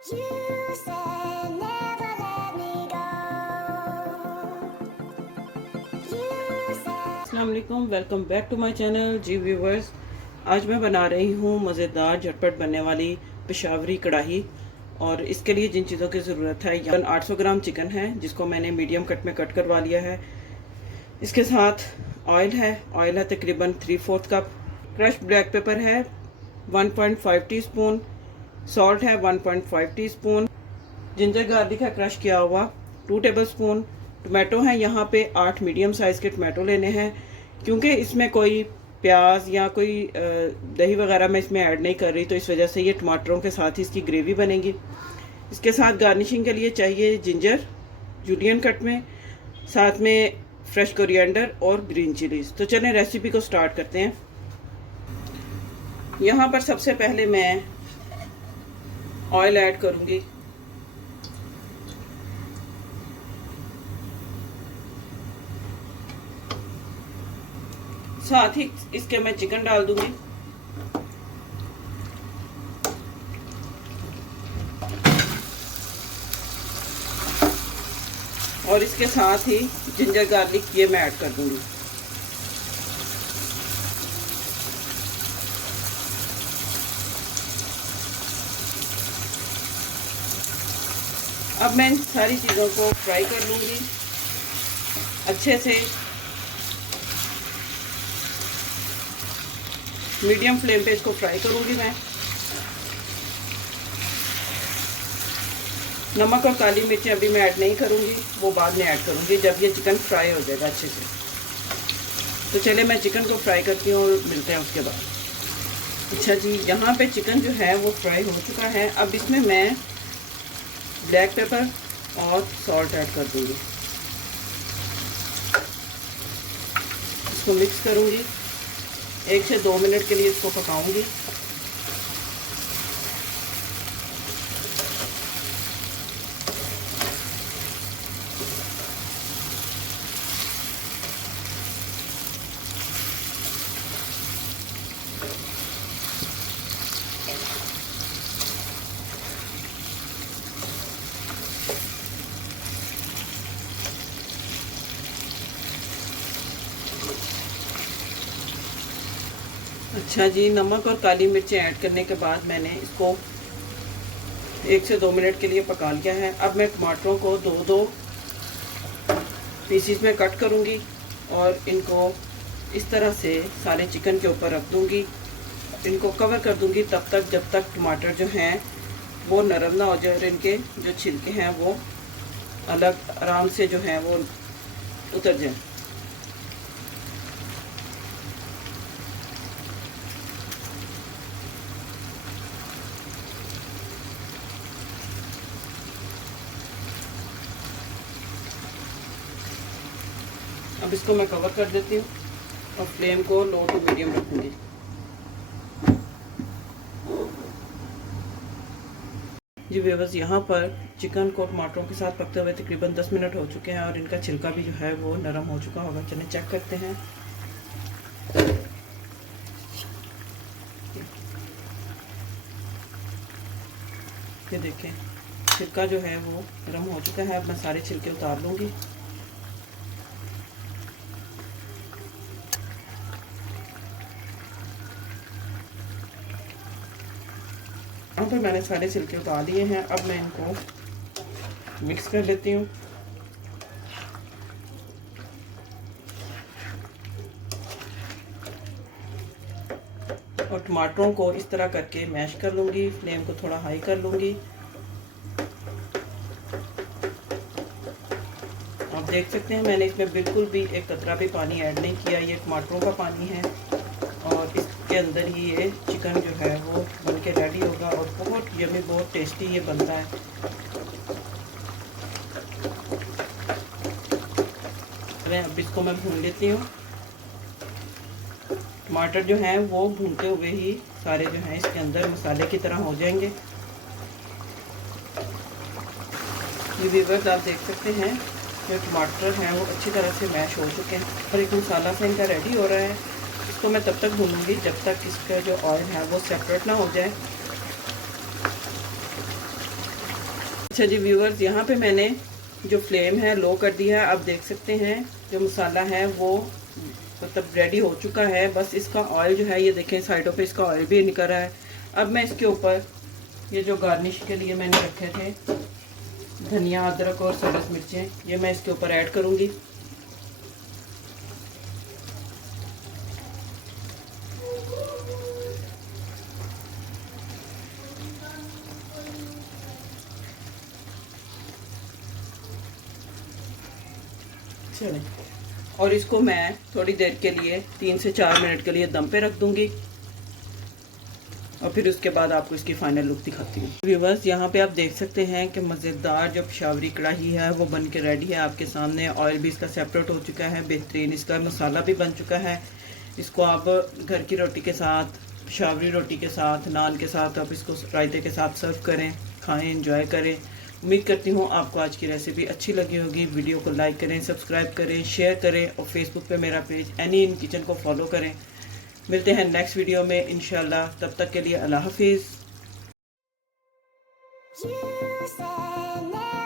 You said never let me go. You said अस्सलाम वालेकुम, welcome back to my channel जी viewers. आज मैं बना रही हूँ मज़ेदार झटपट बनने वाली पेशावरी कढ़ाई। और इसके लिए जिन चीज़ों की ज़रूरत है, यहाँ 800 ग्राम चिकन है जिसको मैंने मीडियम कट में कट करवा लिया है। इसके साथ ऑयल है तकरीबन 3/4 कप। क्रश ब्लैक पेपर है 1.5 टीस्पून। सॉल्ट है 1.5 टीस्पून। जिंजर गार्लिक है क्रश किया हुआ 2 टेबलस्पून। टमाटो हैं यहाँ पे 8 मीडियम साइज़ के टमाटो लेने हैं। क्योंकि इसमें कोई प्याज या कोई दही वगैरह मैं इसमें ऐड नहीं कर रही, तो इस वजह से ये टमाटरों के साथ ही इसकी ग्रेवी बनेगी। इसके साथ गार्निशिंग के लिए चाहिए जिंजर जूलियन कट में, साथ में फ्रेश कोरिएंडर और ग्रीन चिलीज। तो चलें रेसिपी को स्टार्ट करते हैं। यहाँ पर सबसे पहले मैं ऑयल ऐड करूँगी। साथ ही इसके मैं चिकन डाल दूंगी। और इसके साथ ही जिंजर गार्लिक ये मैं ऐड कर दूंगी। अब मैं इन सारी चीज़ों को फ्राई कर लूंगी अच्छे से। मीडियम फ्लेम पे इसको फ्राई करूंगी मैं। नमक और काली मिर्ची अभी मैं ऐड नहीं करूंगी, वो बाद में ऐड करूंगी जब ये चिकन फ्राई हो जाएगा अच्छे से। तो चले मैं चिकन को फ्राई करती हूँ और मिलते हैं उसके बाद। अच्छा जी, यहाँ पे चिकन जो है वो फ्राई हो चुका है। अब इसमें मैं ब्लैक पेपर और सॉल्ट ऐड कर दूंगी। इसको मिक्स करूंगी, 1 से 2 मिनट के लिए इसको पकाऊंगी। अच्छा जी, नमक और काली मिर्चें ऐड करने के बाद मैंने इसको 1 से 2 मिनट के लिए पका लिया है। अब मैं टमाटरों को 2-2 पीसीस में कट करूंगी और इनको इस तरह से सारे चिकन के ऊपर रख दूंगी। इनको कवर कर दूंगी तब तक जब तक टमाटर जो हैं वो नरम ना हो जाए और इनके जो छिलके हैं वो अलग आराम से जो हैं वो उतर जाए। अब इसको मैं कवर कर देती हूँ और फ्लेम को लो टू मीडियम रखूँगी। जी व्यूअर्स, यहाँ पर चिकन को टमाटरों के साथ पकते हुए तकरीबन 10 मिनट हो चुके हैं और इनका छिलका भी जो है वो नरम हो चुका होगा। चलिए चेक करते हैं। ये देखें, छिलका जो है वो नरम हो चुका है। अब मैं सारे छिलके उतार लूँगी। यहाँ पर मैंने सारे छिलके उतार लिए हैं। अब मैं इनको मिक्स कर लेती हूँ। और टमाटरों को इस तरह करके मैश कर लूँगी। फ्लेम को थोड़ा हाई कर लूँगी। आप देख सकते हैं मैंने इसमें बिल्कुल भी एक कतरा भी पानी ऐड नहीं किया। ये टमाटरों का पानी है और इसके अंदर ही ये चिकन जो है वो बन के रेडी होगा और बहुत यमी, बहुत टेस्टी ये बनता है। अब इसको मैं भून लेती हूँ। टमाटर जो हैं वो भूनते हुए ही सारे जो हैं इसके अंदर मसाले की तरह हो जाएंगे। ये व्यूअर्स, आप देख सकते हैं जो टमाटर हैं वो अच्छी तरह से मैश हो चुके हैं और एक मसाला सा इनका रेडी हो रहा है। इसको मैं तब तक भूनूंगी जब तक इसका जो ऑयल है वो सेपरेट ना हो जाए। अच्छा जी व्यूअर्स, यहाँ पे मैंने जो फ्लेम है लो कर दिया है। आप देख सकते हैं जो मसाला है वो मतलब रेडी हो चुका है। बस इसका ऑयल जो है ये देखें साइडों पे इसका ऑयल भी निकल रहा है। अब मैं इसके ऊपर ये जो गार्निश के लिए मैंने रखे थे धनिया, अदरक और सब्ज़ मिर्चें, ये मैं इसके ऊपर ऐड करूँगी। चलें, और इसको मैं थोड़ी देर के लिए 3 से 4 मिनट के लिए दम पे रख दूंगी और फिर उसके बाद आपको इसकी फाइनल लुक दिखाती हूँ। व्यूअर्स, यहाँ पे आप देख सकते हैं कि मज़ेदार जो पेशावरी कढ़ाई है वो बन के रेडी है आपके सामने। ऑयल भी इसका सेपरेट हो चुका है, बेहतरीन इसका मसाला भी बन चुका है। इसको आप घर की रोटी के साथ, पेशावरी रोटी के साथ, नान के साथ आप इसको रायते के साथ सर्व करें, खाएँ, इंजॉय करें। उम्मीद करती हूँ आपको आज की रेसिपी अच्छी लगी होगी। वीडियो को लाइक करें, सब्सक्राइब करें, शेयर करें और फेसबुक पे मेरा पेज एनी इन किचन को फॉलो करें। मिलते हैं नेक्स्ट वीडियो में इंशाल्लाह। तब तक के लिए अल्लाह हाफिज़। You said never